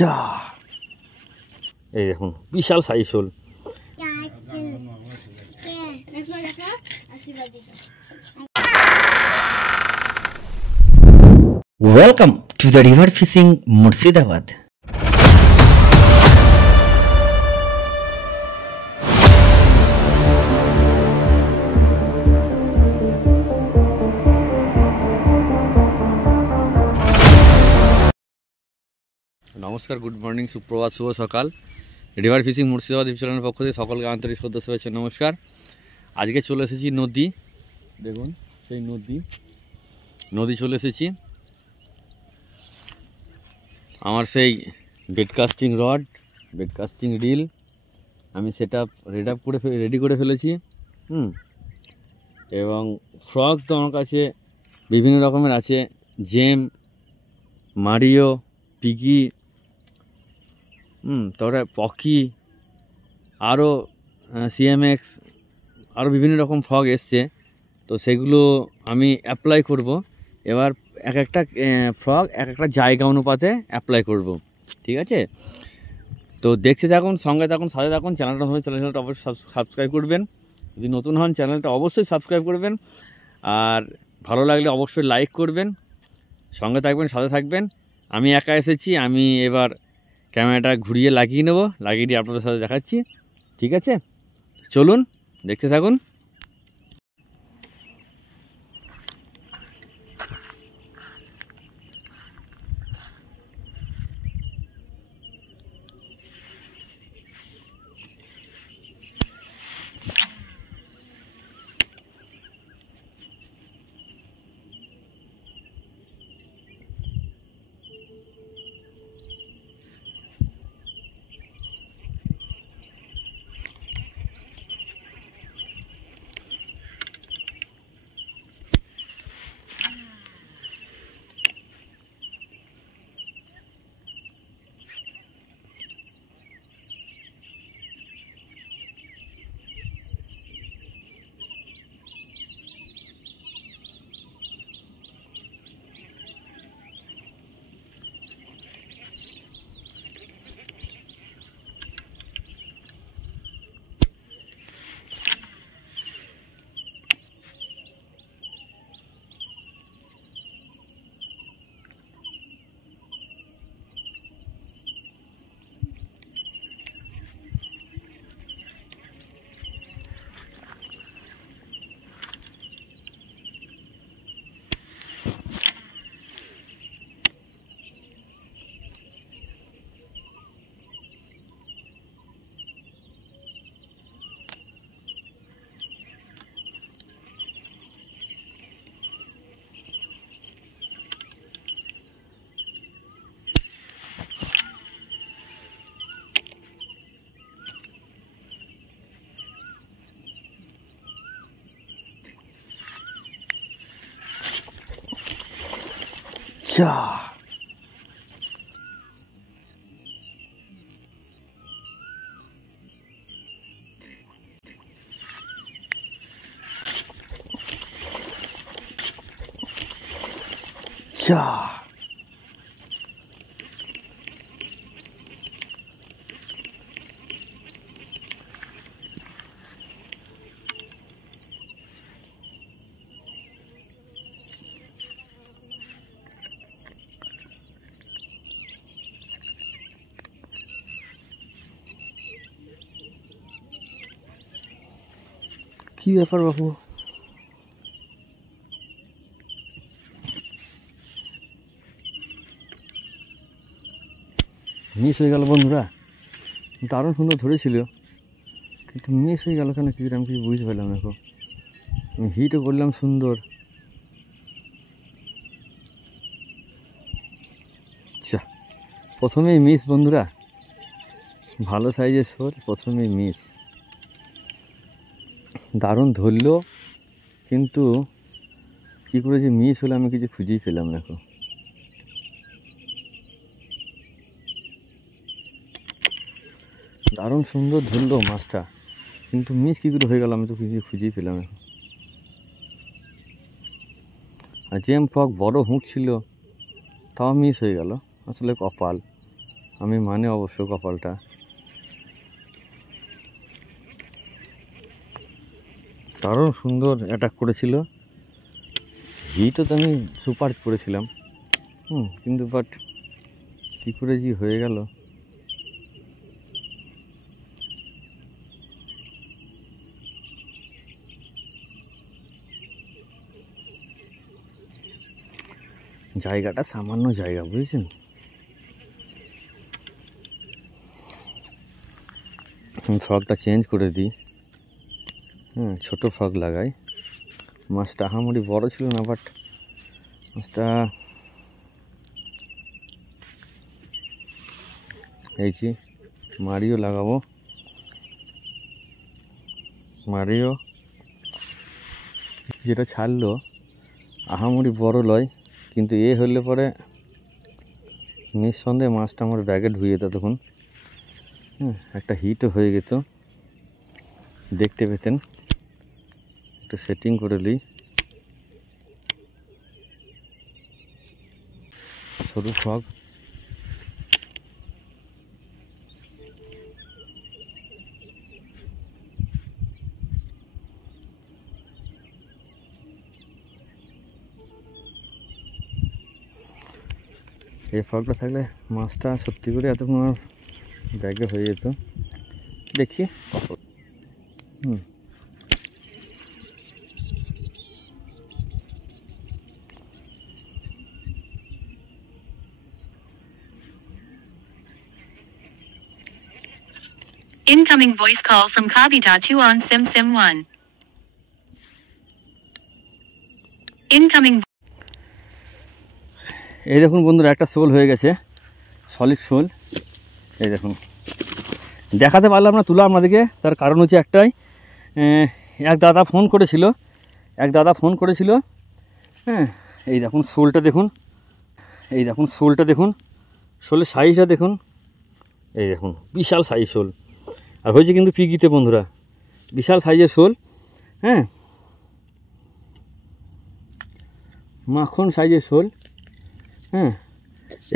যা এই দেখুন বিশাল সাইজ শোল। Welcome to the river fishing Murshidabad. নমস্কার, গুড মর্নিং, সুপ্রভাত, শুভ সকাল। রিভার ফিশিং মুর্শিদাবাদ চ্যানেলের পক্ষ থেকে সকলকে আন্তরিক শ্রদ্ধা শুভেচ্ছা নমস্কার। আজকে চলে এসেছি নদী, দেখুন সেই নদী চলে এসেছি। আমার সেই বেডকাস্টিং রড, বেডকাস্টিং রিল আমি রেডি করে ফেলেছি। এবং ফ্রগ তো আমার কাছে বিভিন্ন রকমের আছে, জেম, মারিও, পিগি, তারপরে পকি, আরও সিএমএক্স, আরও বিভিন্ন রকম ফ্রগ এসছে। তো সেগুলো আমি অ্যাপ্লাই করব। এবার এক একটা ফ্রগ এক একটা জায়গা অনুপাতে অ্যাপ্লাই করব, ঠিক আছে? তো দেখতে থাকুন, সঙ্গে থাকুন, সাথে থাকুন। চ্যানেলটা অবশ্যই সাবস্ক্রাইব করবেন। যদি নতুন হন চ্যানেলটা অবশ্যই সাবস্ক্রাইব করবেন, আর ভালো লাগলে অবশ্যই লাইক করবেন। সঙ্গে থাকবেন, সাথে থাকবেন। আমি একা এসেছি, আমি এবার ক্যামেরাটা ঘুরিয়ে লাগিয়ে নেব, লাগিয়ে দিয়ে আপনাদের সাথে দেখাচ্ছি, ঠিক আছে? চলুন দেখতে থাকুন। যা যা কি ব্যাপার বাবু? মিস হয়ে গেল বন্ধুরা, দারুণ সুন্দর ধরেছিল, কিন্তু মিস হয়ে গেল কেন, কি আমি কিছু বুঝতে পারলাম না। দেখো আমি হিটও করলাম সুন্দর। আচ্ছা, প্রথমেই মিস বন্ধুরা, ভালো সাইজের শোল, প্রথমেই মিস। দারুণ ধরলো, কিন্তু কী করে যে মিস হলো আমি কিছু খুঁজেই পেলাম না। দেখো দারুণ সুন্দর ধরলো মাছটা, কিন্তু মিস কী করে হয়ে গেল আমি তো কিছু খুঁজেই পেলাম না। আর জেম ফ্রগ বড় হুঁক ছিল, তাও মিস হয়ে গেল, আসলে কপাল। আমি মানে অবশ্য কপালটা। দারুণ সুন্দর অ্যাটাক করেছিল, হিটও তো আমি সুপার করেছিলাম। কিন্তু বাট কী করে যে হয়ে গেল। জায়গাটা সামান্য জায়গা, বুঝেছেন। আমি ফ্রগটা চেঞ্জ করে দিই, ছোট ফ্রগ লাগাই। মাছটা আহামরি বড় ছিল না, বাট মাছটা এইছি মারিও লাগাবো। মারিও যেটা ছাড়লো আহামরি বড় লয়, কিন্তু এ হলে পরে নিঃসন্দেহে মাছটা আমার ব্যাগে ঢুয়ে যেত তখন। একটা হিটও হয়ে যেত, দেখতে পেতেন। একটু সেটিং করে নিই। সরু ফ্রগ, এই ফ্রগটা থাকলে মাছটা সত্যি করে এতক্ষণ আমার ব্যাগে হয়ে যেত। দেখি Incoming voice call from Kavita2 on SIM1. Incoming. এই দেখুন বন্ধুরা, একটা শোল হয়ে গেছে, সলিড শোল। এই দেখুন, দেখাতে পারলাম না তুলা আপনাদেরকে, তার কারণ হচ্ছে একটাই, এক দাদা ফোন করেছিল। এই দেখুন শোলটা দেখুন, শোলের সাইজটা দেখুন। এই দেখুন বিশাল সাইজ শোল, আর হয়েছে কিন্তু পিগিতে বন্ধুরা, বিশাল সাইজের শোল। মাখন সাইজের শোল।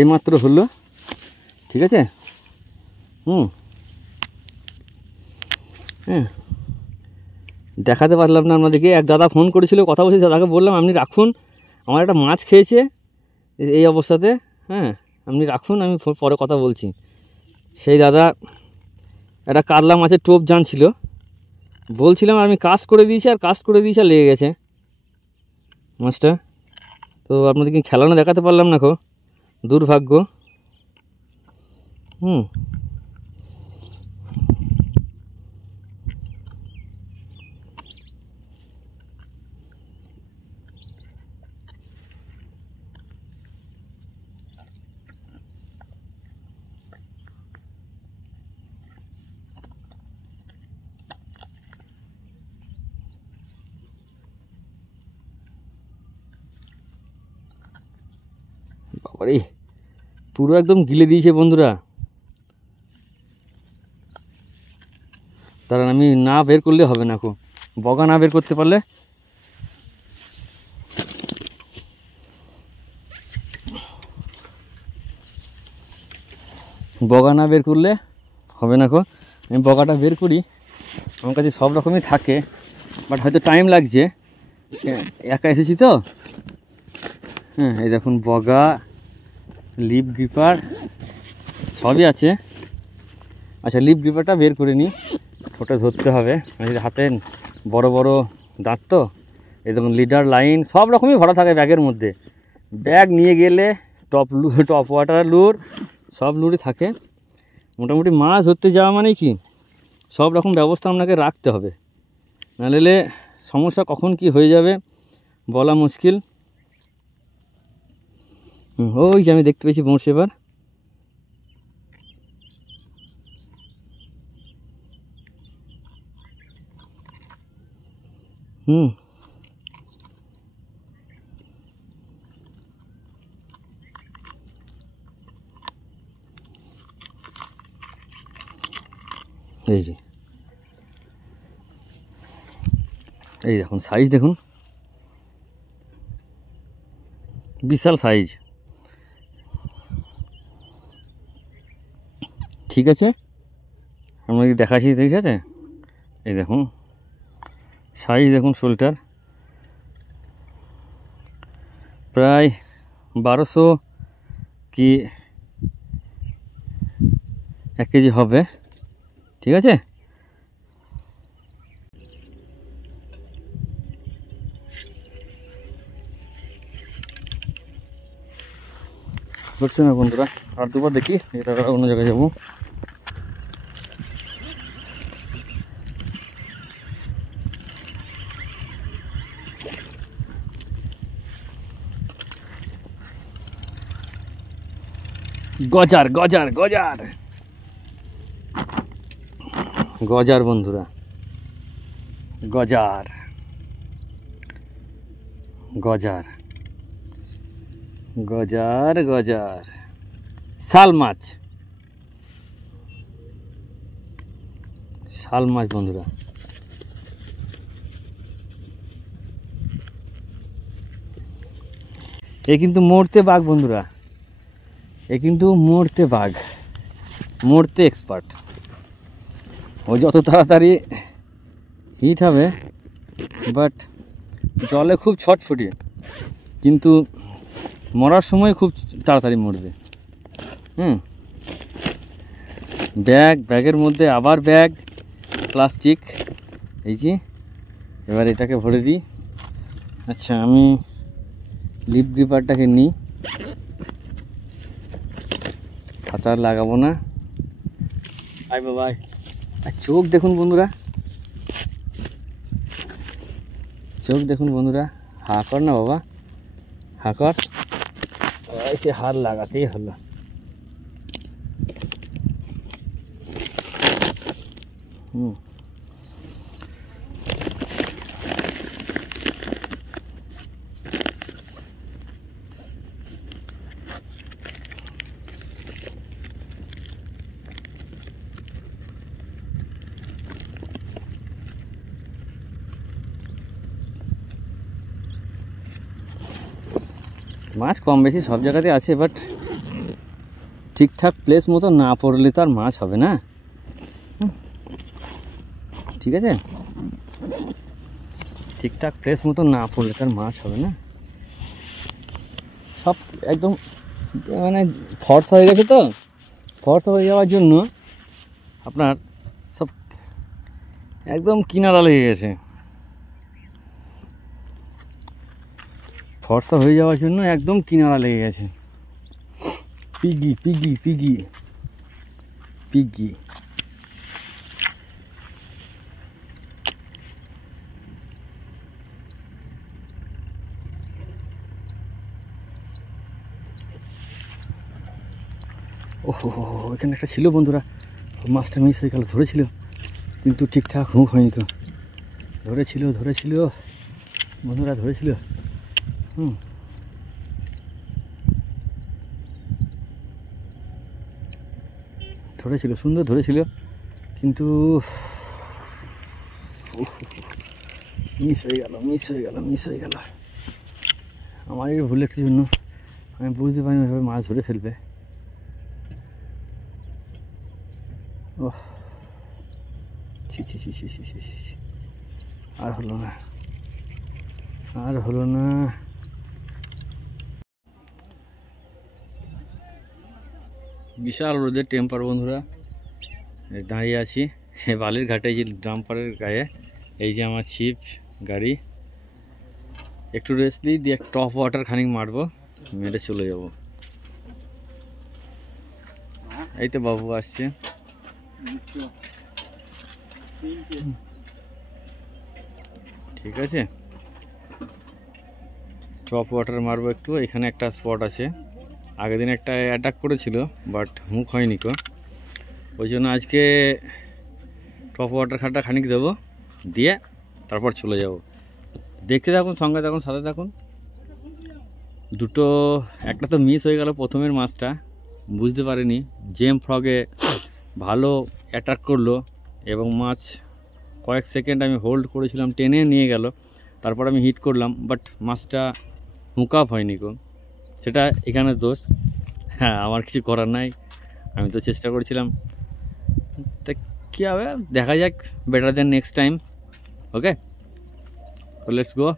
এইমাত্র হলো, ঠিক আছে। দেখাতে পারলাম না আপনাদেরকে। এক দাদা ফোন করেছিল, কথা বলছি, দাদাকে বললাম আপনি রাখুন, আমার একটা মাছ খেয়েছে এই অবস্থাতে, আপনি রাখুন, আমি পরে কথা বলছি। সেই দাদা একটা কাতলা মাছের টোপ জানছিল, বলছিলাম আমি কাস্ট করে দিয়েছি আর লেগে গেছে মাছটা। তো আপনাদেরকে খেলানো দেখাতে পারলাম না, দুর্ভাগ্য। বাবারে, পুরো একদম গিলে দিয়েছে বন্ধুরা। কারণ আমি না বের করলে হবে না, বগা না বের করতে পারলে। বগা না বের করলে হবে না। আমি বগাটা বের করি, আমার কাছে সব রকমই থাকে, বাট হয়তো টাইম লাগছে, একা এসেছি তো। এই দেখুন বগা, লিপ গ্রিপার সবই আছে। আচ্ছা, লিপ গ্রিপারটা বের করে নিই, ঠোঁটে ধরতে হবে, হাতে বড় বড় দাঁত তো। এই দেখুন লিডার, লাইন সব রকমই ভরা থাকে ব্যাগের মধ্যে। ব্যাগ নিয়ে গেলে টপ ওয়াটার লুর সব লুরই থাকে। মোটামুটি মাছ ধরতে যাওয়া মানে কি সব রকম ব্যবস্থা আপনাকে রাখতে হবে, নাহলে সমস্যা কখন কি হয়ে যাবে বলা মুশকিল। ওই যে আমি দেখতে পেয়েছি বড়শি এবার। এই যে এই দেখুন সাইজ দেখুন, বিশাল সাইজ। ঠিক আছে, আপনাকে দেখাচ্ছি, ঠিক আছে। এই দেখুন সাইজ, দেখুন শোলটার প্রায় 1200 কি 1 কেজি হবে, ঠিক আছে। বুঝছে না বন্ধুরা, আর দুবার দেখি, এটা অন্য জায়গায় যাবো। গজার গজার গজার গজার বন্ধুরা, গজার গজার গজার গজার শাল মাছ, শাল মাছ বন্ধুরা। এ কিন্তু মরতে বাঘ বন্ধুরা, এ কিন্তু মরতে বাঘ, মরতে এক্সপার্ট। ও যত তাড়াতাড়ি হিট হবে, বাট জলে খুব ছটফটি, কিন্তু মরার সময় খুব তাড়াতাড়ি মরবে। ব্যাগের মধ্যে আবার ব্যাগ, প্লাস্টিক, এই যে। এবার এটাকে ভরে দিই। আচ্ছা, আমি লিপ গ্রিপারটাকে নিই, হাত আর লাগাবো না। আয় বাবা, আর চোখ দেখুন বন্ধুরা, চোখ দেখুন বন্ধুরা। হা কর না বাবা, হা কর। সে হার লাগাতেই হলো। মাছ কম বেশি সব জায়গাতে আছে, বাট ঠিকঠাক প্লেস মতো না পড়লে তো আর মাছ হবে না, ঠিক আছে। ঠিকঠাক প্লেস মতো না পড়লে তার মাছ হবে না। সব একদম মানে ফর্সা হয়ে গেছে, তো ফর্সা হয়ে যাওয়ার জন্য আপনার সব একদম কিনারা লেগে গেছে। ফর্সা হয়ে যাওয়ার জন্য একদম কিনারা লেগে গেছে। Piggy piggy piggy piggy. ওহো, এখানে একটা ছিল বন্ধুরা, মাছটা মিস হয়ে গেল। ধরেছিল কিন্তু ঠিকঠাক হুক হয়নি তো। ধরেছিল বন্ধুরা, ধরেছিল। ধরেছিল, সুন্দর ধরেছিল, কিন্তু মিস হয়ে গেল। আমার এই ভুলের জন্য আমি বুঝতে পারিনি এভাবে মাছ ধরে ফেলবে। ওহ, ছি ছি ছি ছি ছি ছি ছি, আর হলো না। বিশাল রোদের টেম্পার বন্ধুরা, দাঁড়িয়ে আছি বালির ঘাটে, যে ডাম্পারের গায়ে। এই যে আমার ছিপ গাড়ি, একটু রেস্ট নিই, দিয়ে টপ ওয়াটার খানিক মারবো, মেরে চলে যাব। এই তো বাবু আসছে। ঠিক আছে, টপ ওয়াটার মারবো একটু। এখানে একটা স্পট আছে, আগের দিন একটা অ্যাটাক করেছিল, বাট হুক হয়নি কো, ওই জন্য আজকে টপ ওয়াটার খাটটা খানিক দেবো, দিয়ে তারপর চলে যাব। দেখতে থাকুন, সঙ্গে থাকুন, সাথে থাকুন। দুটো, একটা তো মিস হয়ে গেল প্রথমের মাছটা, বুঝতে পারিনি। জেম ফ্রগে ভালো অ্যাটাক করলো, এবং মাছ কয়েক সেকেন্ড আমি হোল্ড করেছিলাম, টেনে নিয়ে গেল। তারপর আমি হিট করলাম, বাট মাছটা হুক আপ হয়নি কো। সেটা এখানে দোষ, হ্যাঁ, আমার কিছু করার নাই। আমি তো চেষ্টা করেছিলাম क्या হবে দেখা যাক, better than next time. Okay तो लेट्स गो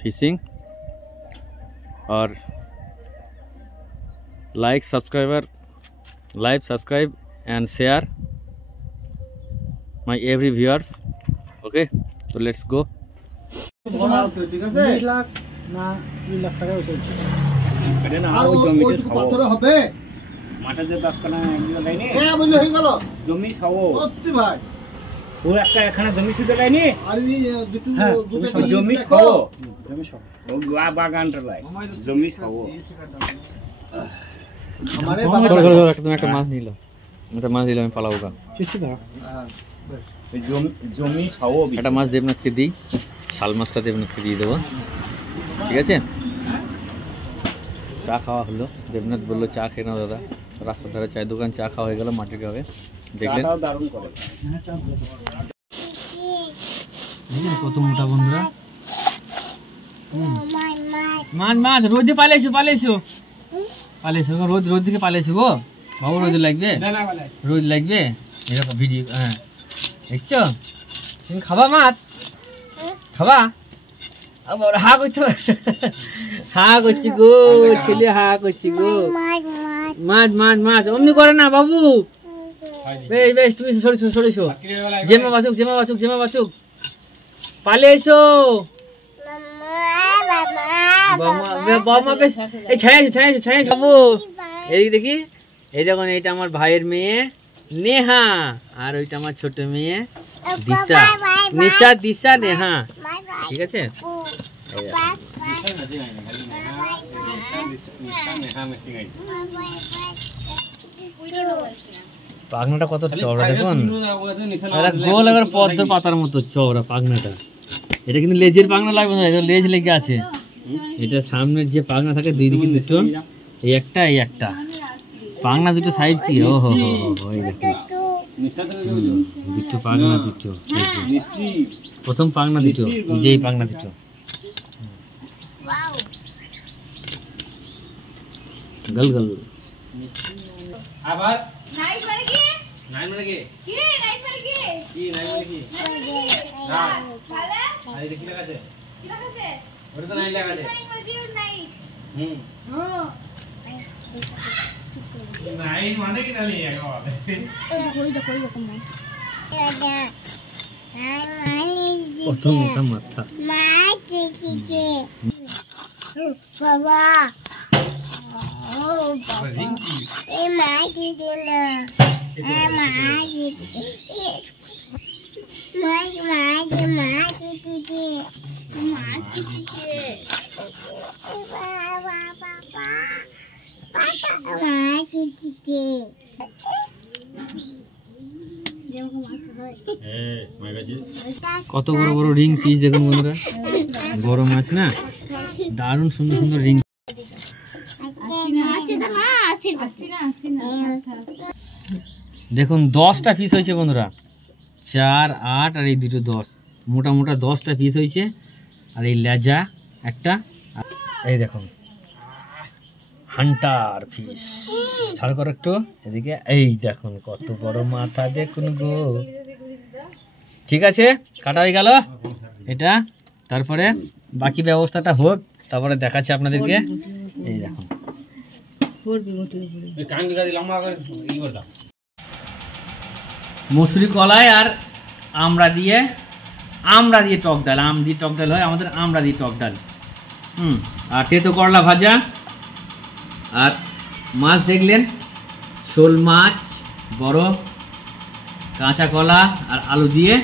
फिशिंग और like subscribe and share my every viewers. Okay तो लेट्स गो। ঠিক আছে 2 লাখ না 3 লাখ টাকা হচ্ছে এটা না আর ওই ওই জমিতে পাথর হবে মাঠে যে 10 কানা এগুলো লাইনে হ্যাঁ বলে হয়ে গেল জমি ছাও সত্যি ভাই ও একটা এখানে জমি শুধু লাইনে আর এই দুটো দুটো জমি ছাও ও গোয়া বাগানটা লাই জমি ছাও আমারে চলো বাবা চলো চলো, তুমি একটা মাছ নিলো, একটা মাছ দিলে আমি পালাবো। চিঠি দাও ওই জমি ছাও একটা মাছ দেবনাথকে দিই, শাল মাছটা দেবনাথকে দিয়ে দেবো, ঠিক আছে। চা খাওয়া হলো, দেবনাথ বললো চা খেয়ে নাও দাদা, রাস্তার ধারে চায়ের দোকান, চা খাওয়া হয়ে গেল মাটির গাবে, দেখলেন চাটাও দারুণ করে। কত মোটা বন্ধুরা। মাছ মাছ রোদে পালাইছো রোদ দিকে পালাইছো গো বাবু, রোদ লাগবে রোদ লাগবে এরকম ভিডিও। হ্যাঁ দেখছো তুমি খাবা মাছ খাবা, আবার হা করছো হা করছি গো ছেলে, হা করছি গো। মাছ মাছ মাছ অমনি করে না বাবু, বেশ বেশ তুমি সরিছো জেমা বাচুক পালে এসো বাবা, বেশ এই ছাড়াইছো বাবু। এদিকে দেখি, এই দেখুন এইটা আমার ভাইয়ের মেয়ে নেহা, আর ওইটা আমার ছোট মেয়ে দিশা নেহা, ঠিক আছে। পাখনাটা কত চওড়া দেখুন, গোল এবার পদ্ম পাতার মতো চওড়া পাখনাটা। এটা কিন্তু লেজের পাখনা লাগবে না, এটা লেজ লেগে আছে। এটা সামনের যে পাখনা থাকে দুই দিকে দুটো, এই একটা পাখনা দুটো সাইজ কি, ও হো এই দেখো দুটো পাখনা, দুটো প্রথম পাখনা দুটো, যেই পাখনা দুটো গল গল। আবার নাইট মানে কি নাই মানে কি কি নাইট মানে কি কি নাই মানে কি না না তাহলে আরে দেখি লাগাতে কি লাগাছে ওটা তো নাই লাগাতে নাইট মানে কি নাইট হুম হ্যাঁ নাই মানে কি জানি এখন কত মোটা মাথা। বাবা রিংকি এই মাটি দিল মাটি কত বড় বড় রিং পিস দেখুন বন্ধুরা, বড় মাছ না, দারুণ সুন্দর সুন্দর রিং। দেখুন 10টা পিস হয়েছে বন্ধুরা, 4 8 আর এই দুটো 10, মোটা মোটা 10টা পিস হয়েছে। আর এই লেজা একটা, এই দেখুন হান্টার ফিশ। ছাড় করো একটু এদিকে, এই দেখুন কত বড় মাথা দেখুন গো। ঠিক আছে, কাটা হয়ে গেল এটা, তারপরে বাকি ব্যবস্থাটা হোক, তারপরে দেখাচ্ছি আপনাদেরকে। এই দেখুন কাঙ্গি গাদি লম্বা করে ই করে দাও। মসুরি কলাই আর আমড়া দিয়ে টক ডাল, আম দিয়ে টক ডাল হয় আমাদের, আমড়া দিয়ে টক ডাল। আর তেতো করলা ভাজা, আর মাছ দেখলেন শোল মাছ বড়, কাঁচা কলা আর আলু দিয়ে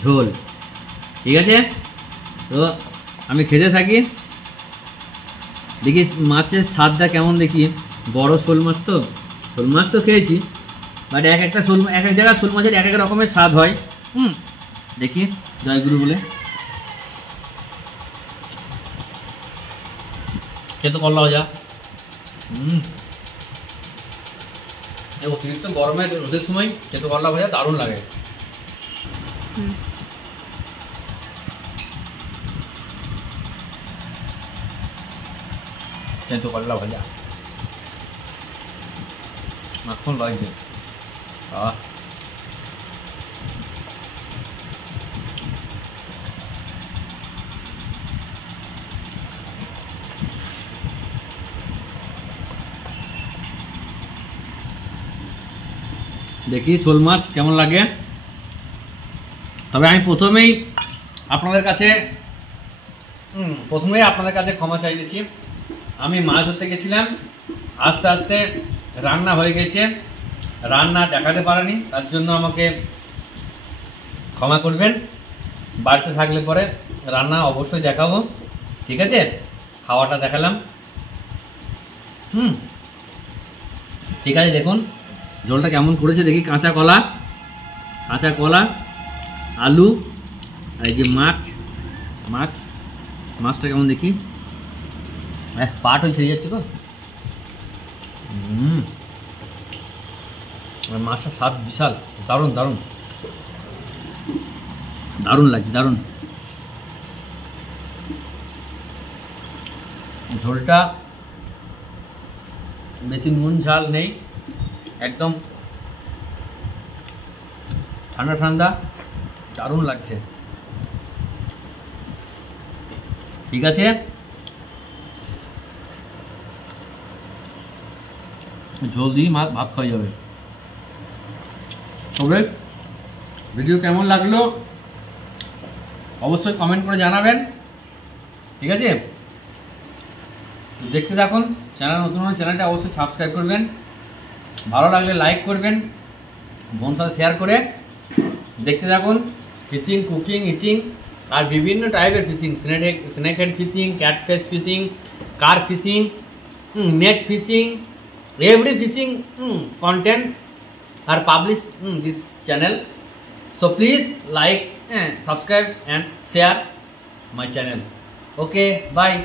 ঝোল। ঠিক আছে, তো আমি খেতে থাকি, দেখি মাছের স্বাদটা কেমন। দেখি বড় শোল মাছ তো খেয়েছি, বাট এক এক জায়গায় শোল মাছের এক এক রকমের স্বাদ হয়। দেখি জয়গুরু বলে খেতে করলা ভাজা। অতিরিক্ত গরমের রোদের সময় খেতে করলা ভাজা দারুণ লাগে। খেতে করলা ভাজা মাখন লাগবে। দেখি শোল মাছ কেমন লাগে। তবে আমি প্রথমেই আপনাদের কাছে ক্ষমা চাই নিচ্ছি। আমি মাছ ধরতে গেছিলাম, আস্তে আস্তে রান্না হয়ে গেছে, রান্না দেখাতে পারিনি, তার জন্য আমাকে ক্ষমা করবেন। বাড়িতে থাকলে পরে রান্না অবশ্যই দেখাবো, ঠিক আছে? খাওয়াটা দেখালাম। ঠিক আছে, দেখুন ঝোলটা কেমন করেছে দেখি। কাঁচা কলা, আলু, আর এই যে মাছটা কেমন দেখি। পাট হয়ে ছেড়ে যাচ্ছে তো। মাছটা স্বাদ বিশাল, দারুণ লাগছে, দারুণ। ঝোলটা বেশি নুন ঝাল নেই, একদম ঠান্ডা, দারুণ লাগছে। ঠিক আছে, ঝোল দিয়ে ভাত খাওয়া যাবে। তবে ভিডিও কেমন লাগলো অবশ্যই কমেন্ট করে জানাবেন, ঠিক আছে? দেখতে থাকুন, চ্যানেল নতুন হলে চ্যানেলটা অবশ্যই সাবস্ক্রাইব করবেন, ভালো লাগলে লাইক করবেন, বোন সাথে শেয়ার করে দেখতে থাকুন। ফিশিং, কুকিং, ইটিং আর বিভিন্ন টাইপের fishing, snake head fishing, catfish fishing, carp fishing, net fishing, every fishing content are published in this channel. So please like, subscribe and share my channel. Okay, bye.